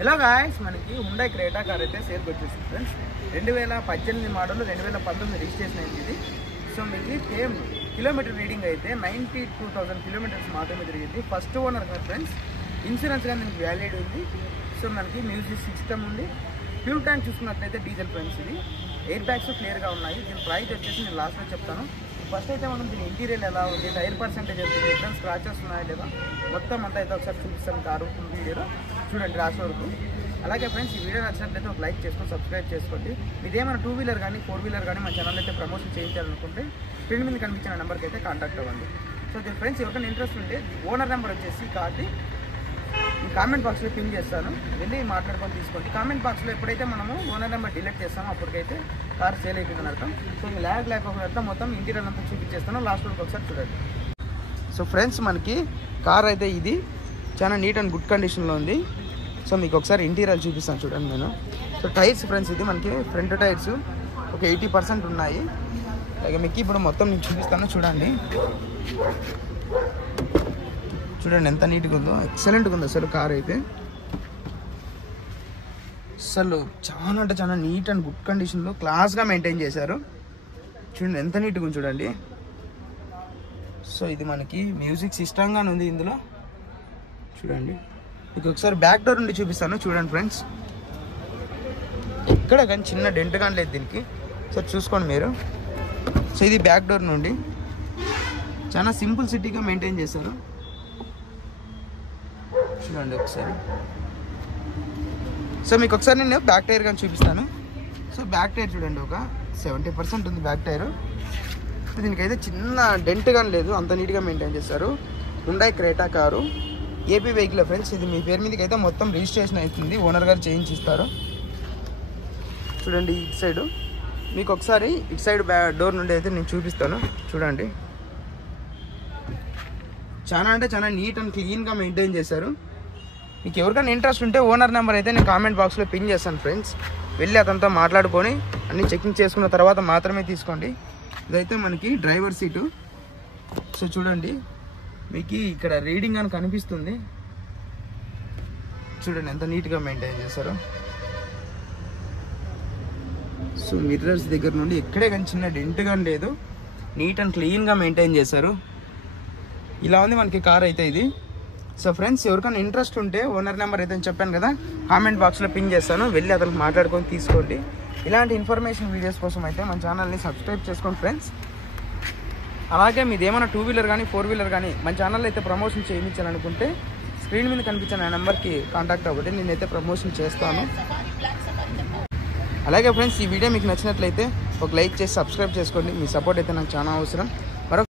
Hello guys, మనకి Hyundai Creta car అయితే సేల్కి వచ్చేసింది ఫ్రెండ్స్. 2018 మోడల్, 2019 రిజిస్ట్రేషన్ అయింది ఇది. సో మీకు సేమ్ కిలోమీటర్ రీడింగ్ అయితే 92,000 కిలోమీటర్స్ మాత్రమే తిరిగింది. ఫస్ట్ ఓనర్ కదా ఫ్రెండ్స్. ఇన్సూరెన్స్ కానీ దీనికి వ్యాలిడ్ ఉంది. సో మనకి మ్యూజిక్ సిస్టమ్ ఉంది. ఫ్యూల్ ట్యాంక్ చూసుకున్నట్లయితే డీజిల్ ఫ్రెండ్స్. ఇది ఎయిర్ బ్యాగ్స్ క్లియర్గా ఉన్నాయి. దీని ప్రైస్ వచ్చేసి నేను లాస్ట్లో చెప్తాను. ఫస్ట్ అయితే మనం దీని ఇంటీరియర్ ఎలా ఉంది, టైర్ పర్సెంటేజ్ ఎంత, ఎక్కడ స్క్రాచెస్ ఉన్నాయా లేదా మొత్తం అంతా అయితే ఒకసారి చూపిస్తాను కారు ఫుల్ వీడియోలో చూడండి లాస్ట్ వరకు. అలాగే ఫ్రెండ్స్, ఈ వీడియో నచ్చినట్లయితే ఒక లైక్ చేసుకొని సబ్స్క్రైబ్ చేసుకోండి. మీదేమైనా 2 వీలర్ కానీ 4 వీలర్ కానీ మన ఛానల్ అయితే ప్రమోషన్ చేయించాలనుకుంటే స్క్రీన్ మీద కనిపించిన నెంబర్కి అయితే కాంటాక్ట్ అవ్వండి. సో దీని ఫ్రెండ్స్ ఎవరికైనా ఇంట్రెస్ట్ ఉంటే ఓనర్ నెంబర్ వచ్చేసి కార్ది ఈ కామెంట్ బాక్స్లో పిన్ చేస్తాను, వెళ్ళి మాట్లాడుకొని తీసుకోండి. కామెంట్ బాక్స్లో ఎప్పుడైతే మనము ఓనర్ నెంబర్ డిలీట్ చేస్తామో అప్పటికైతే కార్ సేల్ అయిపోయిందని అర్థం. సో మీ లేకపోతే అర్థం మొత్తం ఇంటీరియర్ అంతా చూపించేస్తాను, లాస్ట్ వరకు ఒకసారి చూడండి. సో ఫ్రెండ్స్, మనకి కార్ అయితే ఇది చాలా నీట్ అండ్ గుడ్ కండిషన్లో ఉంది. సో మీకు ఒకసారి ఇంటీరియర్ చూపిస్తాను చూడండి నేను. సో టైర్స్ ఫ్రెండ్స్, ఇది మనకి ఫ్రంట్ టైర్స్ ఒక 80% ఉన్నాయి. అలాగే మీకు ఇప్పుడు మొత్తం నేను చూపిస్తాను చూడండి. చూడండి ఎంత నీట్గా ఉందో, ఎక్సలెంట్గా ఉంది అసలు కార్ అయితే. అసలు చాలా అంటే చాలా నీట్ అండ్ గుడ్ కండిషన్లో క్లాస్గా మెయింటైన్ చేశారు. చూడండి ఎంత నీట్గా ఉంది చూడండి. సో ఇది మనకి మ్యూజిక్ సిస్టమ్గానే ఉంది ఇందులో చూడండి. మీకు ఒకసారి బ్యాక్ డోర్ నుండి చూపిస్తాను చూడండి ఫ్రెండ్స్. ఎక్కడ కానీ చిన్న డెంట్ కానీ లేదు దీనికి. సో చూసుకోండి మీరు. సో ఇది బ్యాక్ డోర్ నుండి చాలా సింపుల్ సిటీగా మెయింటైన్ చేశారు చూడండి ఒకసారి. సో మీకు ఒకసారి నేను బ్యాక్ టైర్ కానీ చూపిస్తాను. సో బ్యాక్ టైర్ చూడండి ఒక 70% ఉంది బ్యాక్ టైరు. దీనికైతే చిన్న డెంట్ కానీ లేదు, అంత నీట్గా మెయింటైన్ చేస్తారు. Hyundai Creta car AP vehicle friends. ఇది మీ పేరు మీదకి అయితే మొత్తం రిజిస్ట్రేషన్ అవుతుంది, ఓనర్ గారు చేయించిస్తారు. చూడండి ఇటు సైడు మీకు ఒకసారి ఇటు సైడ్ డోర్ నుండి అయితే నేను చూపిస్తాను చూడండి. చాలా అంటే చాలా నీట్ అండ్ క్లీన్గా మెయింటైన్ చేశారు. మీకు ఎవరికైనా ఇంట్రెస్ట్ ఉంటే ఓనర్ నెంబర్ అయితే నేను కామెంట్ బాక్స్లో పిన్ చేస్తాను ఫ్రెండ్స్. వెళ్ళి అతనితో మాట్లాడుకొని అన్నీ చెకింగ్ చేసుకున్న తర్వాత మాత్రమే తీసుకోండి. ఇదైతే మనకి డ్రైవర్ సీటు. సో చూడండి మీకు ఇక్కడ రీడింగ్ అని కనిపిస్తుంది. చూడండి ఎంత నీట్గా మెయింటైన్ చేశారు. సో మిర్రర్స్ దగ్గర నుండి ఎక్కడే కానీ చిన్న డెంట్ కానీ లేదు, నీట్ అండ్ క్లీన్గా మెయింటైన్ చేశారు. ఇలా ఉంది మనకి కార్ అయితే ఇది. సో ఫ్రెండ్స్, ఎవరికైనా ఇంట్రెస్ట్ ఉంటే ఓనర్ నెంబర్ అయితే చెప్పాను కదా, కామెంట్ బాక్స్లో పిన్ చేస్తాను, వెళ్ళి అతనికి మాట్లాడుకొని తీసుకోండి. ఇలాంటి ఇన్ఫర్మేషన్ వీడియోస్ కోసం అయితే మన ఛానల్ని సబ్స్క్రైబ్ చేసుకోండి ఫ్రెండ్స్. అలాగే మీది ఏమైనా 2 వీలర్ కానీ 4 వీలర్ కానీ మన ఛానల్లో అయితే ప్రమోషన్ చేయించాలనుకుంటే స్క్రీన్ మీద కనిపించిన నెంబర్కి కాంటాక్ట్ అవ్వండి, నేనైతే ప్రమోషన్ చేస్తాను. అలాగే ఫ్రెండ్స్, ఈ వీడియో మీకు నచ్చినట్లయితే ఒక లైక్ చేసి సబ్స్క్రైబ్ చేసుకోండి. మీ సపోర్ట్ అయితే నాకు చాలా అవసరం. మరొక